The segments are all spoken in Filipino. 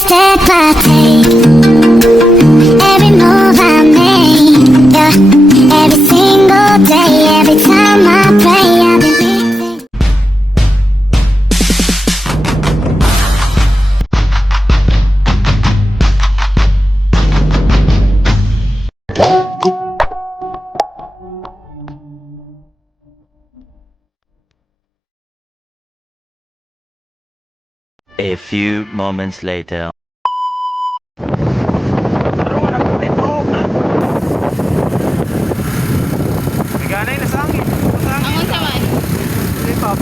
step I take, every move I make, yeah. Every single day, every time I pray, I've been thinking. A few moments later. Ganay na sa angin. Angon sa man. Lipap.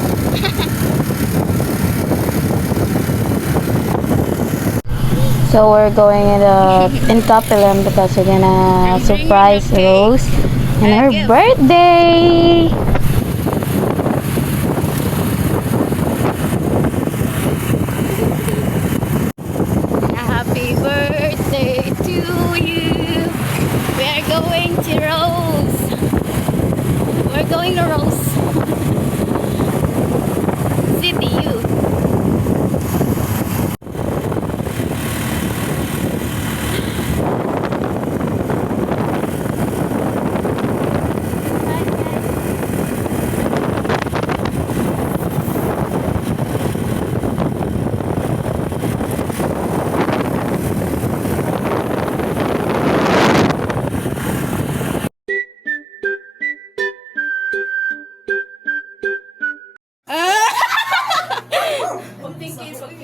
So we're going in Kapilam because we're gonna surprise Rose on her birthday. Happy birthday to you. We are going to Rose. We're going to Rose City. You.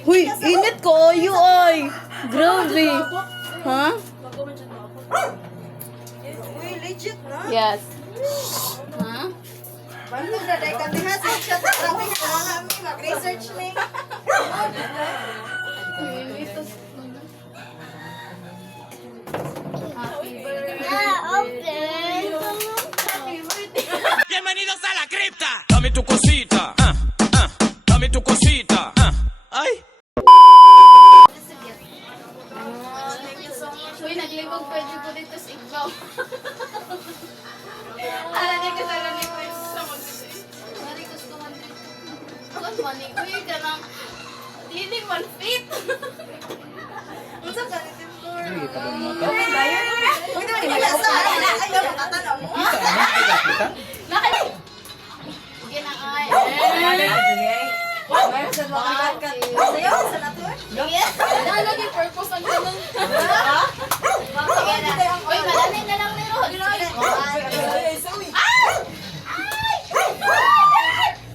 Huy, init ko oyo oy. Grabe. Ha? Uy, legit na. Yes. Ha? Balo na dahil kami ha. Sa traffic na kami. Mag-research ni. Bienvenidos a la cripta. Dame tu cosita. Dame tu cosita. Ay. Uy, naglibog pwede ko dito sa ikaw. Alam niya kasi alam niya pwede sa mag-dito. Marikos ko man dito. Kung maniguy ka ng hindi man fit. Ang sa ganito po. Okay ba yun? Uy, naman yung malasa. Ayaw, matatanaw mo. Nakali. Sige na ay. Mayroon sa mga kagat. Sayo, sa nato eh. Ano yung purpose ang ganun? Sige na. Uy, malalim na lang ni Rod.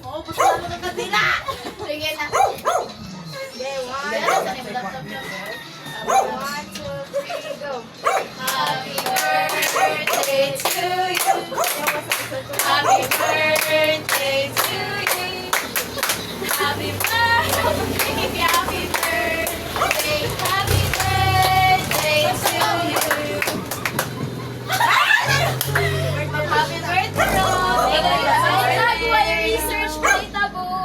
Oo, puso na mga kadila. Sige na. Okay, one. Meron sa name laptop niya. 1, 2, 3, go. Happy birthday to you. Happy birthday to you. Happy birthday, happy birthday, happy birthday to you. Happy birthday, Rose. Ay, nagawa yung research mo, Itabo.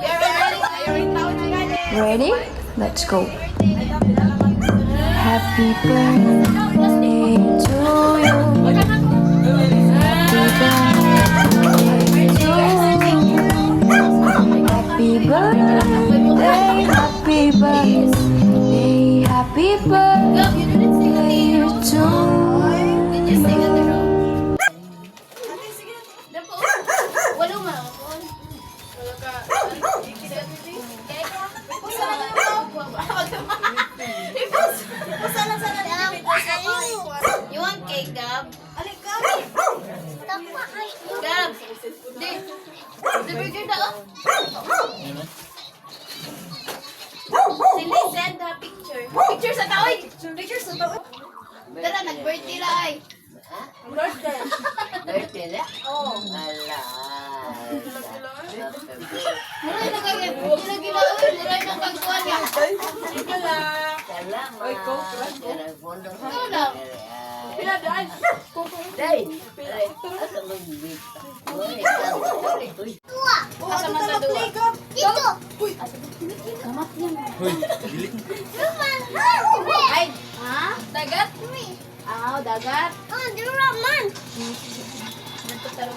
Ready? Let's go. Happy birthday to you. Happy birthday, happy birthday, happy birthday to Did you sing at the room? Walo man ako. Wala ka. You want cake, Gab? Alik ka. Gab! Di. The burger na, oh. Sili, send the picture. Picture sa tao, eh. Picture sa tao. Tara, nag-birthday la, ay. Birthday. Birthday na? Oo. Ala. Muray na kagad. Gila-gila, muray na kagkuhan niya. Sige lang. Salamat. Oy, go, Telepono. Ikaw lang. Pinadaan. Day. Ay, asa mo yung bita? Uy, ikaw. Uy. Oo, ato na mag-play ka. Dito! Kamat yan. Luman! Ay, ha? Dagat? Ah, dagat. Oh, the Roman! Dito taro.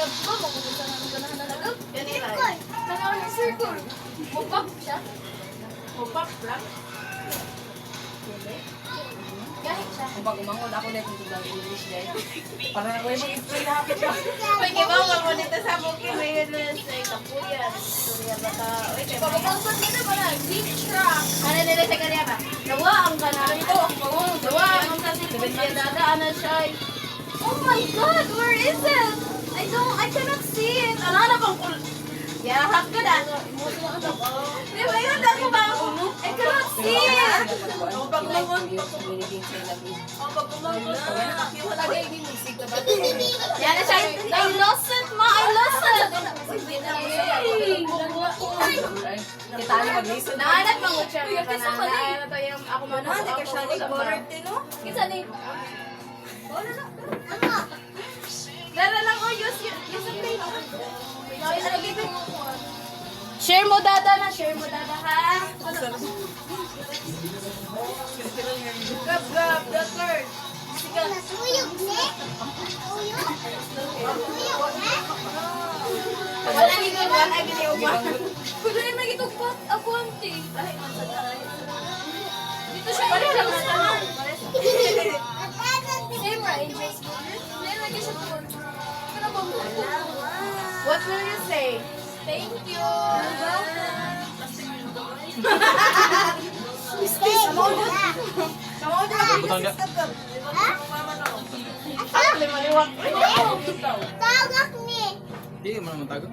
Gab ko, makukuha na ng ganahan na lagab. Ganito. Tanaw yung circle. Mupap siya? Mupap lang? Kahit siya. Kung pag umangon ako na kung tugang English dahil. Parang ako yung mag-explain na hapit siya. May kibaw mo dito sa bukid. May sa kapuyan. Kuya bata. Uy, kaya pagkakonsot nito ba na? Deep truck. Ano nila sa kanya ba? Dawa ang kanal ko. Dawa ang kanal ko. Dadaanan siya. Oh my God! Where is it? I cannot see it. Ano na bang kul... Yeah, hap ka na. Di ba yun? Ako ba? I cannot see it. Ang paglangon. Communicating sa lagi. Yan na siya. I lost it, ma. I lost it. Kita niyo mag-listen. Naanap mga siya. Naanap to yung ako man. Hindi ka siya ni Kinsa ni? Dara lang oh, use the plate. Share mo dada na, share mo dada ha. Gab, the third. Nasuyog ni? Nasuyog? Nasuyog na? Wala ni ko wala gini uba. Kudo ni magitugpat ako anti. Dito siya pare lang na tanan. Same ranges. Lagi siya po. What will you say? Thank you. Tagak ni. Hindi mo naman tagot.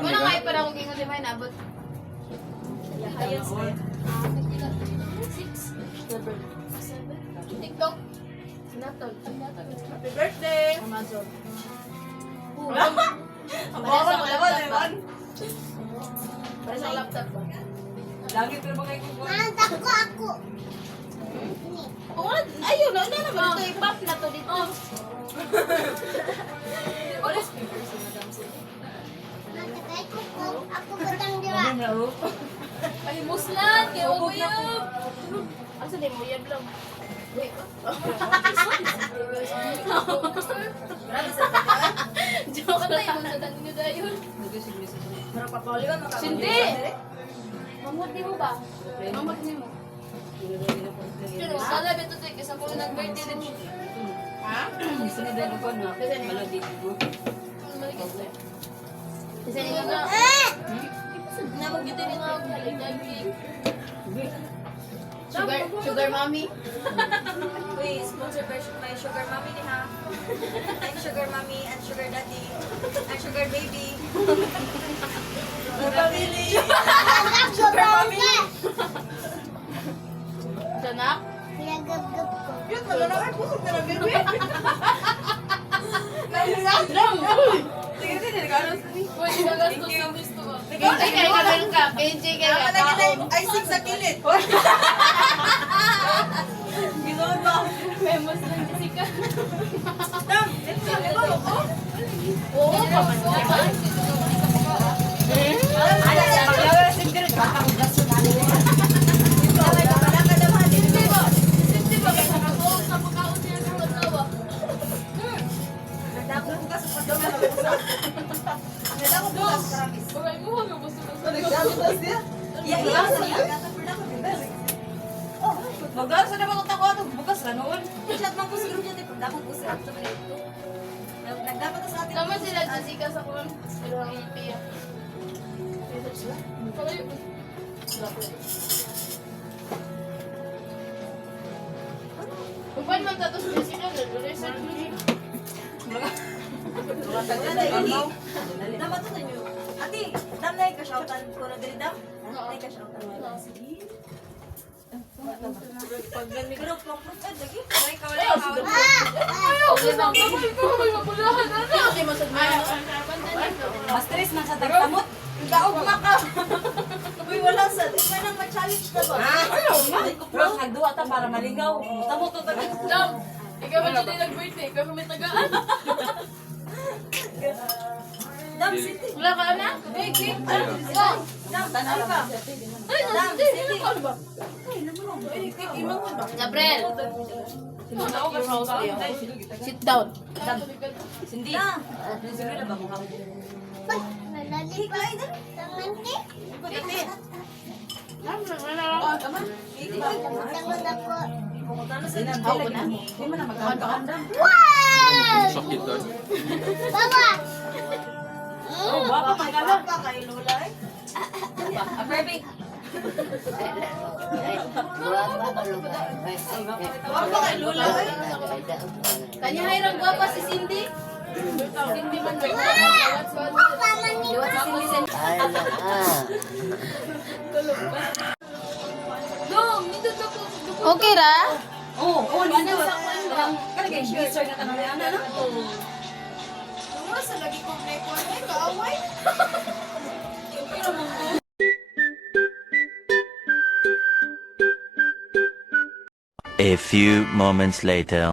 Wala nga pa lang kung di may nabot. TikTok. Happy birthday! Amazon. Ang bawal mo naman, Ewan. Para sa laptop ba? Lagi pero ba kayo kukuha? Mantak ko ako. Oo, ayun, ano naman ito, ipap na to dito. Mantakay ko ko. Ako batang dira. Ay, muslan, kaya uyab. Asa din mo uyab lang? Joke lang, yung nadan nyo dahil. Hindi! Mamut di mo ba? Mamut di mo. Pero, sana beto tayo, kasi ako nag-birthday din siya. Ha? Gusto na din ako na. Malodi ko. Malikit tayo. Kasi nga nga, nabagito rin ako, haligay cake. Sugar mommy? Uy, sponsor by my sugar mommy ni ha. I'm sugar mommy and sugar daddy. And sugar baby. Sugar family. Sugar mommy. Danak? Pinagab-gab ko. Yun, wala na kayo. Pusog na lang, baby. Lang! Uy! Sige, sige, regalo sa ni. Uy, gagastos sa gusto ko. KJ kay ka ka. KJ kay ka. Ay, six sa kilid. Ginoon ba? Memos lang Jessica. Tam, ito, ito, ito. Oo, paman. Ala, sa paglawa, sige, baka ko gasto na nila. Ito, wala ka naman. Hindi ba? Hindi ba? Kaya nakakawag sa pagkaon niya sa pagkawa. Nagdako ko sa paglawa na usa. Nagdako ko sa karamis. Bagay mo, hanggang gusto ko sa Nagdako ko siya. Iya, iya, siya. Magdaro sa naman utang ko ato, bukas na noon. Chat man ko sa group dyan, nagdako ko sa ato. Nagdako sa atin. Tama sila Jessica sa kuwan. Sila ang Pia. Pagayo. Kung paano man tatos si Jessica, research mo niya. Nama to na nyo. Ate, dam na ka shoutan ko na diri dam. Na ka shoutan wala. Pero pang putad lagi. Ay ka wala ka wala. Ayaw! Ginang kamay ko! May mapulahan na na! Hindi mo sa mayo. Mas stress man sa tagtamot. Daog maka. Uy wala sa. Ito nang ma-challenge na ba? Ayaw nga. Pero nagduwa ta para maligaw. Tamot to taga. Dam! Ikaw ba dito nag-birthday? Ikaw may tagaan? Dam city. Wala ka na? Hey, cake! Dam! Dam tanaw ka. Ay, Dam hindi! city. Ano ba? Gabriel! Sit down. Cindy. Dam. Siguro na ba mo hawak? Sakit doon. Baba! Oh, baka magala. Kay Lola eh. Perfect. Wala kay Lola. Kanya hayrang guwapa si Cindy. Cindy man ba? Liwat si Cindy sen. Okay ra? Oh, ano sa kana kay Sir na tanong ana no? Sa lagi kong record ay kaaway. A few moments later.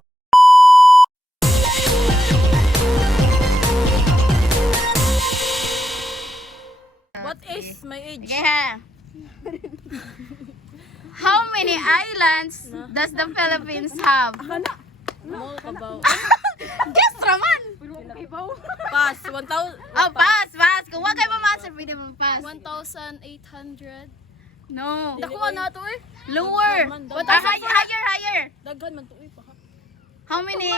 What is my age? Okay ha. How many islands does the Philippines have? Mo kabaw. Guess raman. Pass 1,000. Oh, pass. Kung wag kayo ma-answer, pwede mo pass. 1,800. No. Dako na to eh. Lower. Higher. Daghan man to eh. Baka. How many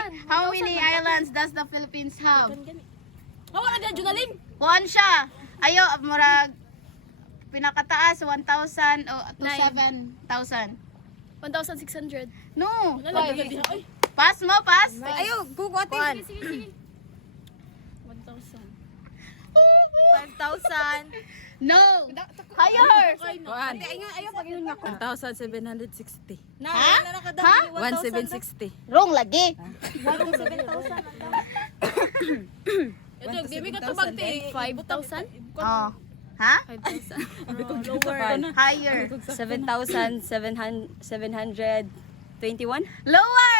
islands does the Philippines have? Gani. Oh, wala din Junalin. Kuan siya. Ayo, murag pinakataas 1,000 o to 7,000. 1,600. No. Wala din diha oy. Pass mo, pass. Ayo, gugote. Sige. 1,000. 5,000. No. Higher. Ayo pag ingon nga ko. 1,760. Ha? Ha? 1,760. Wrong lagi. Ito, gimi ka to bagti. 5,000? Oh. Ha? 5,000. Higher. 7,721. Lower.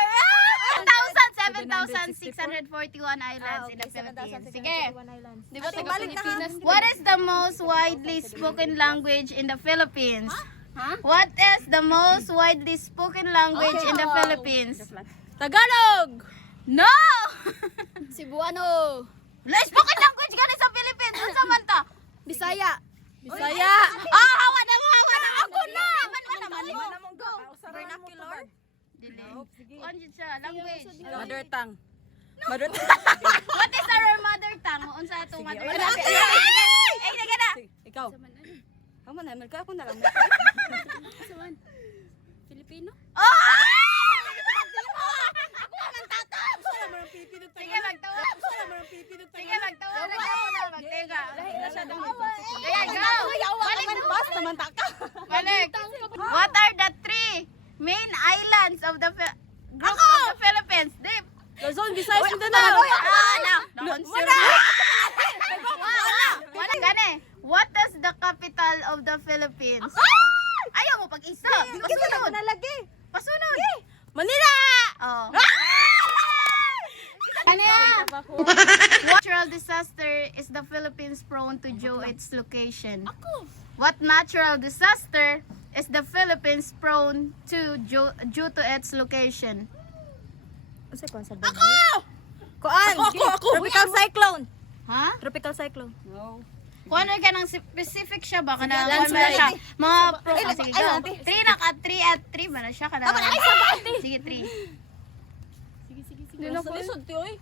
7,641 islands in the Philippines. Sige. Di ba taga Pilipinas? What is the most widely spoken language in the Philippines? What is the most widely spoken language in the Philippines? Tagalog. No! Cebuano. Wala spoken language gani sa Philippines. Unsa man ta? Bisaya. Bisaya. Ah, hawa na ako na. Man. Vernacular. Dili. Kuan jud siya language. Mother tongue. What is our mother tongue? Unsa atong mother tongue? Eh, sige na. Ikaw. Amo na man ka ako na lang. Filipino. Sige, magtawa. Sige, magtawa. Magtega. Kaya, go. Balik. What are the three main islands of the group of the Philippines? Dip. Luzon, Visayas, Mindanao. Wala gani. What is the capital of the Philippines? Ayaw mo pag-isa. Pasunod. Pasunod. Manila. Oh. What natural disaster is the Philippines prone to due its location? What natural disaster is the Philippines prone to due to its location? Kuan. Tropical cyclone. Ha? Tropical cyclone. Kung ano ka ng specific siya ba? Kana landslide. siya. Mga pro. Sige, go. 3 at 3 ba na siya? Kana. Sige, 3. Hindi na ko lisod ti oy.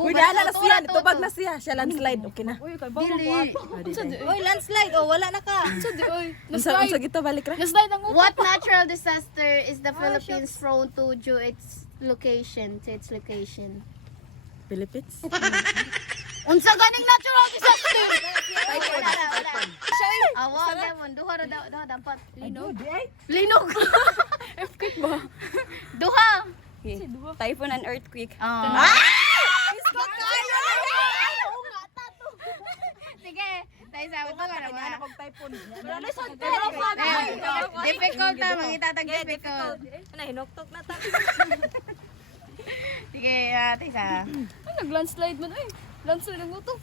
Uy, dala na siya. Tubag na siya. Siya landslide. Okay na. Dili. Uy, landslide. Oh, wala na ka. Sud oy. Unsa gito balik ra? Naslide ang upa. What natural disaster is the Philippines prone to due its location? To its location. Philippines. Unsa ganing natural disaster? Awa gamon duha ra daw dapat. Linog. Earthquake ba? Duha. Typhoon and earthquake. Sige, tayo sa ito ka na. typhoon. Difficult na, magitatag difficult. Ano, hinoktok na ta. Sige, tayo sa. Ay, nag-landslide man oy. Landslide ang uto.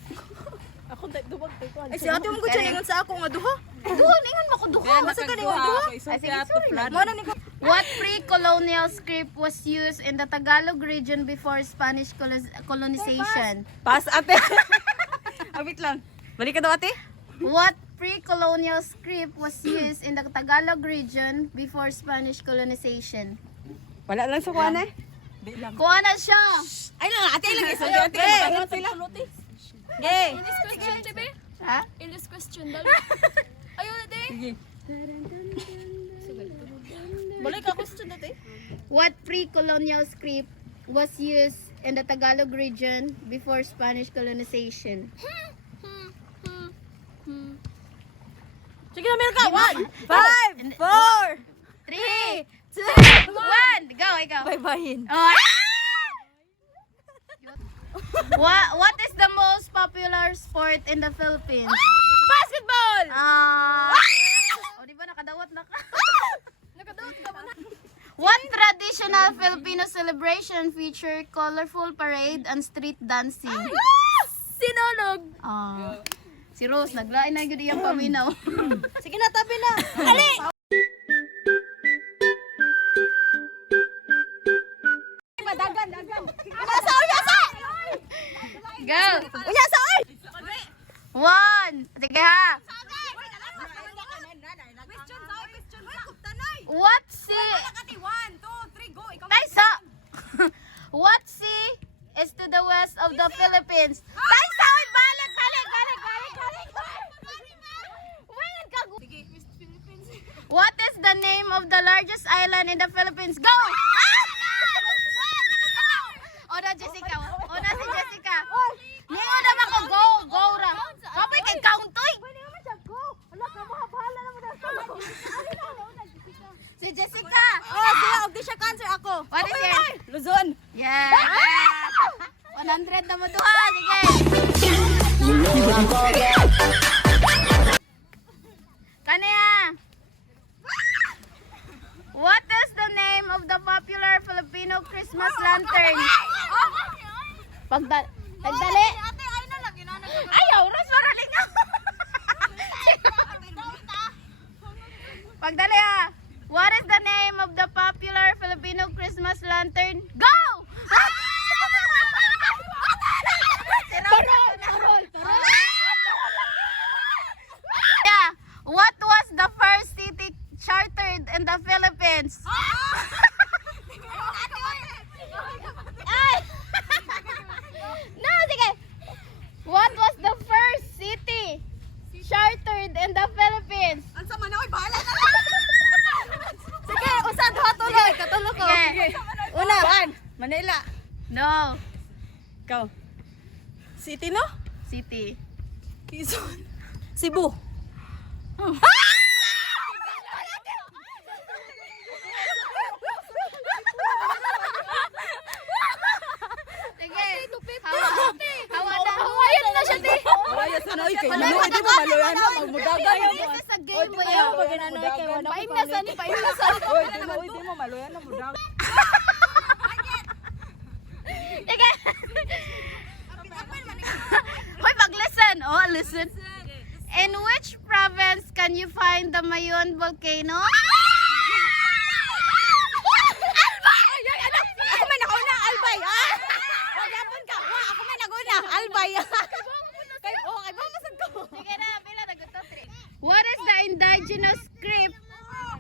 Ako dai dubag tay ko. Ay, si ate mo ko siya ningon sa ako nga duha. Duha, ningan mo ko duha. Masa ka ningon duha? Sige, sorry. Mo na ni ko. What pre-colonial script was used in the Tagalog region before Spanish colonization? Pass ate. Wait lang. Balik ka daw, ate? What pre-colonial script was used in the Tagalog region before Spanish colonization? Wala lang sa kuwan eh. Kuha na siya! Ay lang, ate lang isa. Ate lang sila. Okay. In this question, diba? Ha? In this question, dali. Ayaw na, di. Sige. Balik ka question ate. What pre-colonial script was used in the Tagalog region before Spanish colonization? Sige na, meron ka. 1, 5, 4, 3, 2, 1! Go, ikaw! Bye-bye. Oh. What is the most popular sport in the Philippines? Basketball! Oh, di ba nakadawat na ka? Nakadawat ka ba na? What traditional Filipino celebration feature colorful parade and street dancing? Sinulog. Si Rose, naglain na yun yung paminaw. Sige na, tabi na. Ali! Dagan. Uyasa! Go! Uyasa! 1! Sige ha! What sea... 1, 2, 3, go. Taysa! What sea is to the west of the Philippines? Taysa! Uy, balik! Wait, kago! What is the name of the largest island in the Philippines? Go! Ona, Jessica. Ona si Jessica. Ningo naman ko. Go ra. Kapay kay kauntoy. Si Jessica. Sige, og di siya cancer ako. What is it? Luzon. Yeah. 100 na mo duha. Sige. Kaniya. What is the name of the popular Filipino Christmas lantern? Pagdali. Ayaw, Ros, maraling na. Pagdali ha. What is the name of the popular Filipino Christmas lantern? Go! Yeah. What was the first city chartered in the Philippines? Ay! No, sige. What was the first city chartered in the Philippines? Ang sama na, oy, bahala na lang. Sige, usan duha tuloy, katulo ko. Sige. Una, Manila. No. Ikaw. City, no? City. Quezon. Cebu. Sige. Hawa na. Hawayan na siya, di. Wala sa noy kay Manu, di ba maluyan na magmudaga yun. This is a game mo Ayaw yun. pag inanoy kay Wanda. Paimnasan ni paimnasan. Oy, di mo maluyan na mudaga. Sige. Hoy, pag-listen. Oh, listen. In which province can you find the Mayon volcano? Albay! Ako may nakauna, Albay. Wag yapon ka. Ako may nakauna, Albay. Kay ba masag ko? Sige na, pila na gusto. What is the indigenous script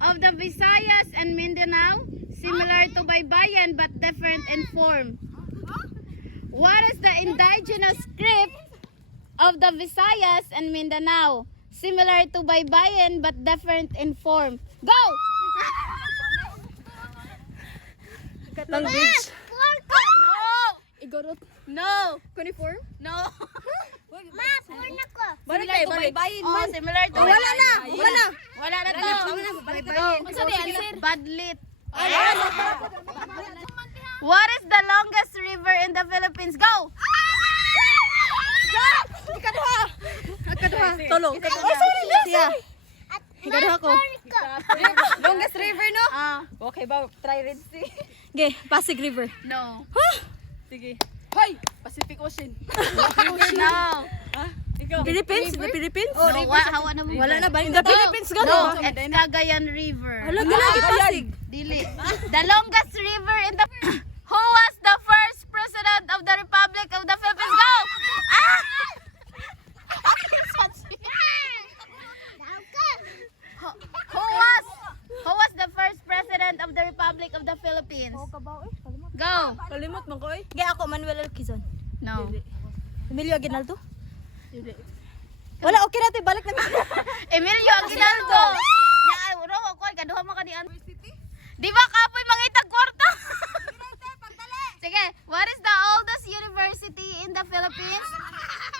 of the Visayas and Mindanao? Similar to Baybayin but different in form. What is the indigenous script of the Visayas and Mindanao? Similar to Baybayin but different in form. Go! Language. No! Igorot. No! Cuneiform? No! Balik. Oh, similar to Wala na. Wala na to. Ano sabi, answer? Badlit. What is the longest river in the Philippines? Go! Tolo. Siya. Ikaduha ko. Longest river, no? Okay ba? Try Red Sea. Okay, Pasig River. No. Sige. Hoy! Pacific Ocean. No. Ikaw. Philippines? The Philippines? Oh, hawa na mo. Wala na ba? In the Philippines ka No, no? it's Cagayan River. Hala, ginagi Pasig. Dili. The longest river in the... Who was the first president of the Republic of the Philippines? Go! Ah! Go! Kalimot mo ko eh. Gaya ako, Manuel L. Quezon. No. Emilio Aguinaldo? Wala, okay natin. Balik na. Emilio Aguinaldo! Ya, uro ko, kaduha mo ka ni Di ba kapoy mangitag kwarta? Sige, what is the oldest university in the Philippines?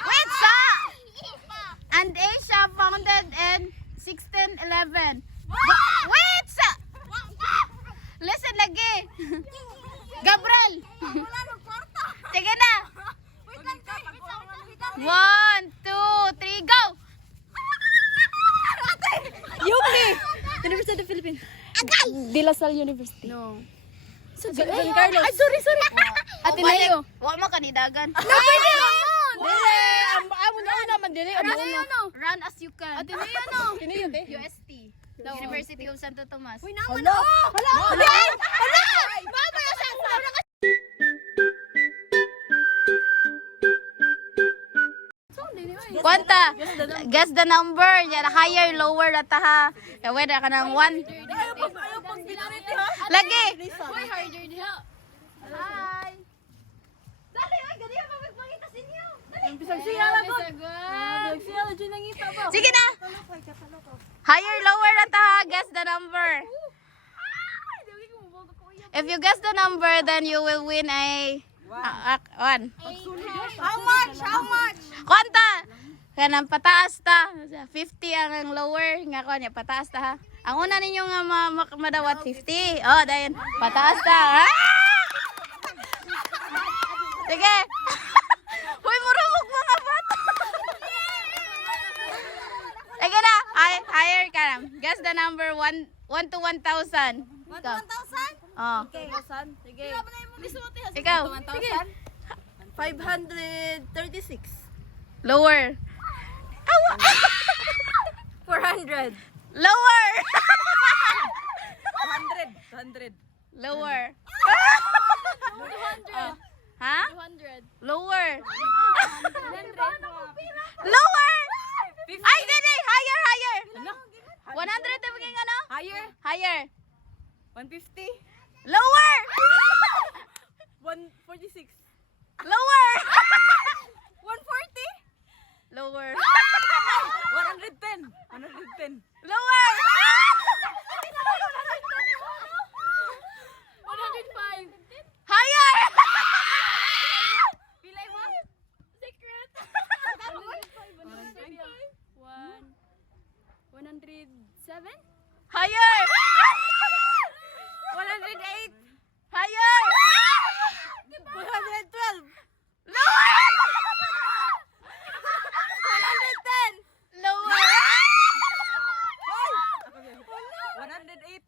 Wait, sa! And Asia founded in 1611. Wait, sa! Listen lagi. Gabriel. Sige na. 1, 2, 3, go! UP! University of the Philippines. De La Salle University. No. San Carlos. Ay, sorry. Ateneo. Wa mo kanidagan. Dili! Amo na naman, dili. Run as you can. Ateneo, no? UST. University of Santo Tomas. Uy, naman. Hala! Mama, Kwanta. Guess the number. Yan, higher, lower na ta ha. Whether ka ng 1. Lagi. Why harder diha? Hi. Dali, ay, ganyan pa magpangita sa inyo. Dali. Bisag siya lang ko. Siya lang dyan nangita ba? Sige na. Higher, lower na ta ha. Guess the number. If you guess the number, then you will win a... 1. How much? Kwanta. Kanang pataas ta. 50 ang lower. Nga ko niya, pataas ta ha. Ang una ninyo nga madawat 50. Oh, dahil pataas ta. Ah! Sige. Hoy, murumog mga bata. Sige na. Higher ka na. Guess the number 1 to 1,000. 1,000? Oh. Okay. Sige. Ikaw. 536. Lower. 400. Lower. 100. Lower. Ha? 200. Lower. Lower. Ay, dede. Higher. 100 na maging ano? Higher? Higher. 150. Lower. 146. Lower. 140. Lower. 110. Lower. 105. Higher. Pilay mo? Secret. 107? Higher. 108. Higher. 112. Lower. 110. Lower. 108.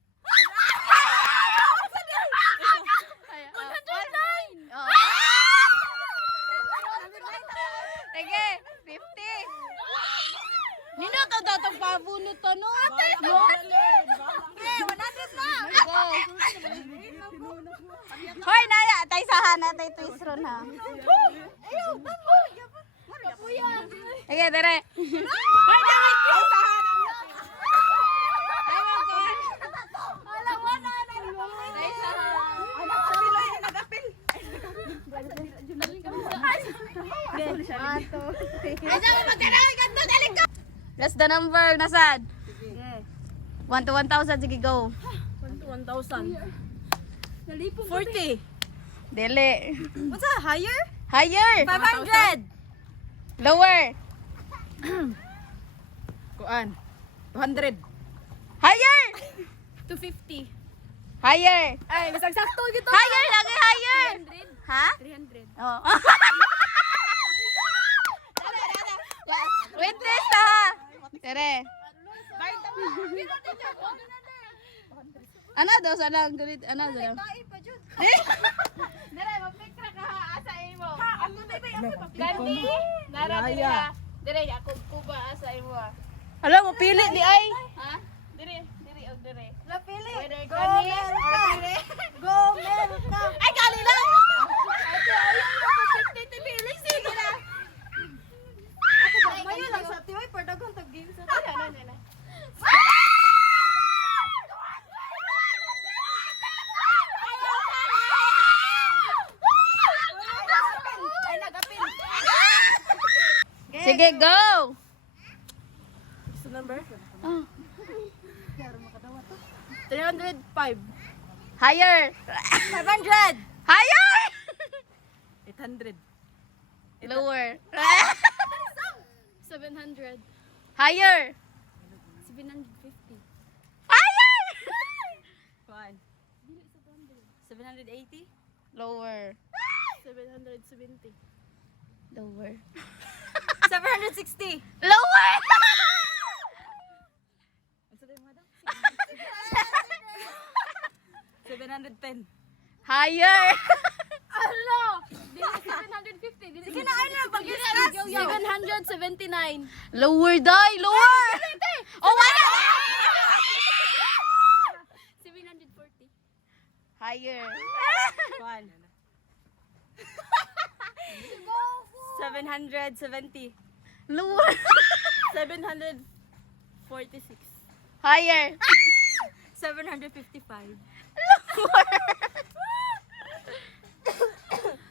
109. Oh. Sige, 50. Nino to daw itong pabunot to, no? No? Okay, 100 na. Go. Hoy, naya, tay sahan na, tay twist ron ha. Ayaw, tamo. Kapuyan. Sige, tere. Hoy, dawit ko. That's the number, nasad? 1 to 1,000, sige go. 1,000. 40. Dili. What's that? Higher? Higher. 500. Lower. Kuan. 200. Higher. 250. Higher. Ay, bisag sakto gito. Higher, lagi higher. 300. Ha? 300. Oh. Witness ha. Tere. Ano daw sa lang galit? Ano daw? Dere, mapiktra ka ha asa imo. Ha, ano tayo ako Gandhi. Nara dire ako kuba asa imo. Hala mo pili di ay. Ha? Dire og dire. La pili. Whether Gandhi or dire. Go, Merka. Ay gali lang. Ate ayaw mo ko 50 pili sige na. Ako mayo lang sa tiway per dagon tag game sa. Ano. Okay, go! Gusto number? Oh. 305. Higher! 500. Higher! 800. Lower. 700. Higher! 750. Higher! 780. Lower. 770. Lower. 760. Lower! 710. Higher! Hello! 750. Sige na, ano na, pag-discuss. 779. Lower, die! Lower! Oh, wala! 740. Higher. 770. Lower. 746. Higher. 755.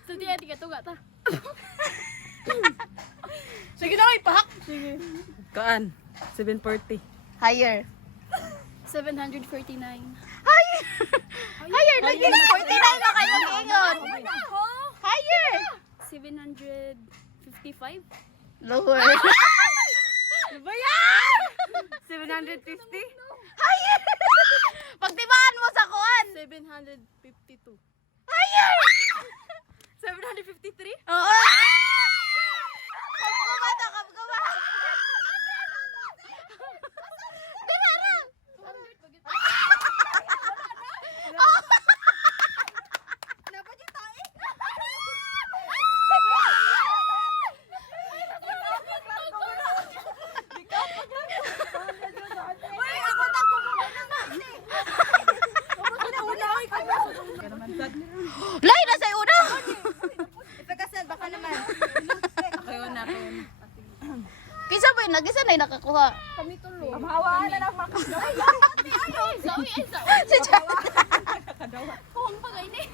So, di ati ka ta. Sige na, ipahak. Sige. Kaan? 740. Higher. 749. Higher! Higher! Lagi na 49 na kayo ingon. Higher! 755. Lower. Ano ba yan? 750. Higher! Pagtibaan mo sa kuan. 752. Higher! 753. Oo. Kapguma to, kapguma. Di ba na? Lay na sa una. Baka naman. Kayo na. Kisa ba yun? Nagisa na yung nakakuha. Kami tulo. Mahawa na lang mga Si Chad. Huwag pa kayo ni.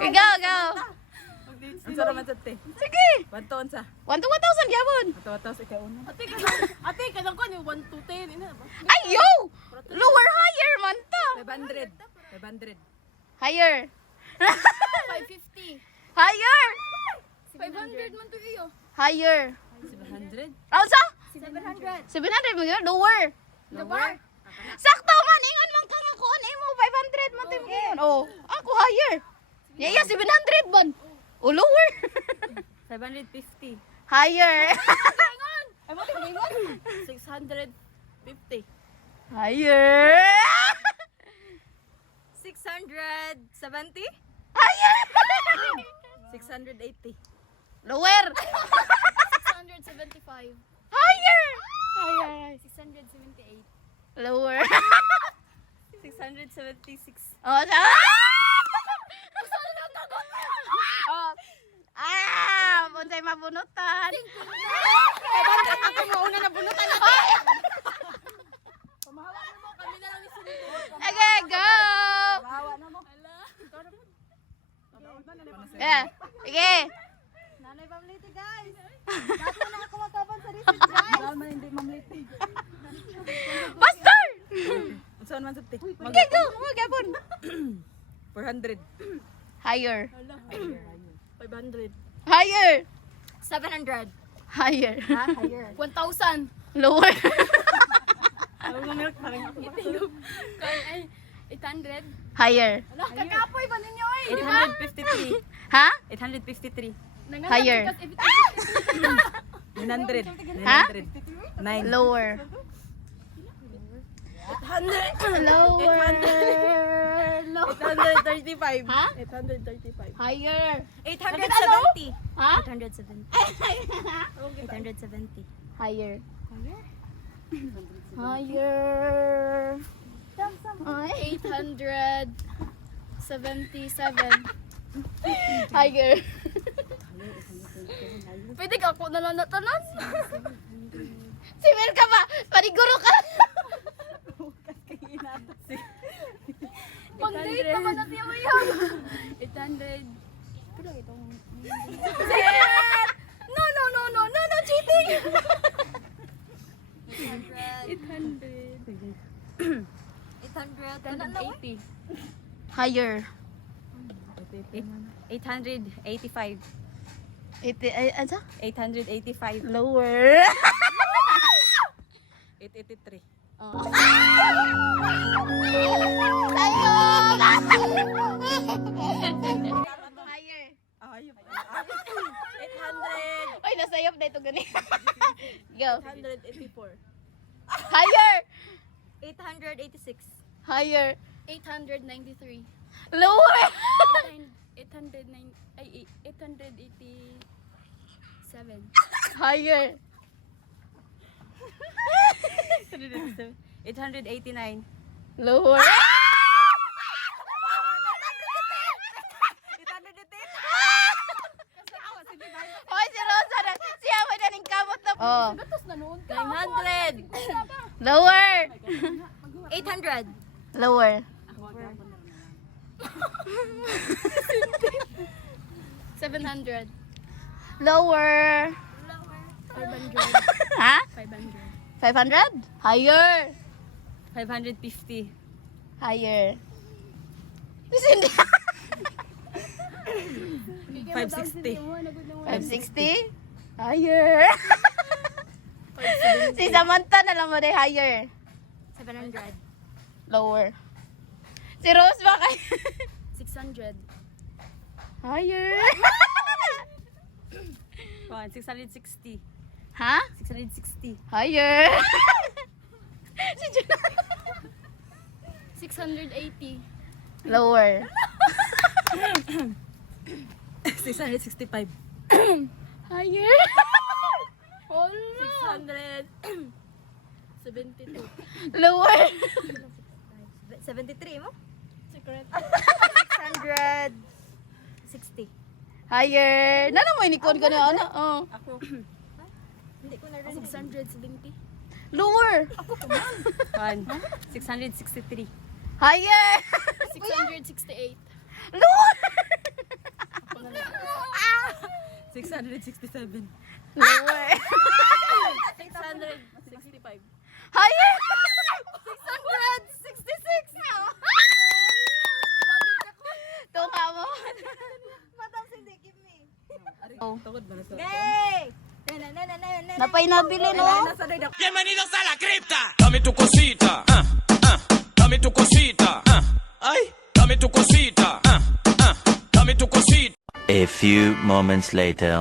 Ikaw, ikaw. Ang sarap man sa te. Sige. Bantoon sa. 1 to 1,000 gyapon. Tawa-tawa sa ikaw una. Ate, kanang ko yung 1 to 10. Ina ba? Ay, yo! Lower, higher man to. 500. 500. Higher. 550. Higher. 500 man to iyo. Higher. 700. Ano sa? 700. 700 mo yun? Lower. Lower. Sakto man, ingon man ka nga kuan imo 500 man tayo ngayon. Oh, ako higher. Yeah, 700 man. Oh, lower. 750. Higher. Ay mo tingon. 650. Higher. 670. Higher. 680. Lower. 675. Higher. Higher. 678. Lower. 676. Oh, sa. Ah, unsay mabunutan. Ako mo una na bunutan natin. Pamahawa mo kami na lang ni Sunod. Okay, go. Mahawa na mo. Yeah. Okay. Nanay Pamliti, guys. Dato na ako makaban sa receipt, guys. Dahil hindi mamliti. Pastor. Saan man sa te? Okay, go. Magapon. 400. Higher. 500. Higher. 700. Higher. Higher. 1,000. Lower. Ano mo milk parang ako. 800. Higher. Ala, kakapoy ba ninyo eh? 853. Ha? 853. Higher. 900. Ha? 900. 9. Lower. 800. Lower. 835. Ha? 835. Higher. 870. Ha? 870. 870. Higher. Higher. Ay. 877. Higher. Pwede ka ako na lang natanan. Simil ka ba? Paniguro ka. Pag-date naman natin yung yan. 800. No, cheating! Higher. 885. 80, ay, ano? 885. Lower. 883. Sayang! Higher. 800. Ay, nasayop na ito gani. Go. 884. Higher. 886. Higher. 893. Lower. 887. Higher. 889. Lower. Hoy, si Rosa na. Siya mo na ning kamot na. Oh. 900. Lower. 800. Lower. 700. Lower. 500. Ha? 500. 500? Higher. 550. Higher. Hindi. 560. 560? Higher. Si Samantha na lang mo rin higher. 700. Lower. Si Rose ba kay? 600. Higher. 660. Ha? 660. Higher. Si Juna. 680. Lower. 665. Higher. 672. Lower. 73 mo? Secret. 660. Higher. Nana mo inikon ka na ano? Oh. Ako. Hindi ko na rin. 670. Lower. 663. Higher. 668. Lower. 667. Lower. 665. Higher. 666. Tunga mo. Madam Cindy, give me. Oh. Tungod ba na to? Yay! Napay nabili no? Bienvenidos a la cripta. Dame tu cosita. Dame tu cosita. Ay, dame tu cosita. Dame tu cosita. A few moments later.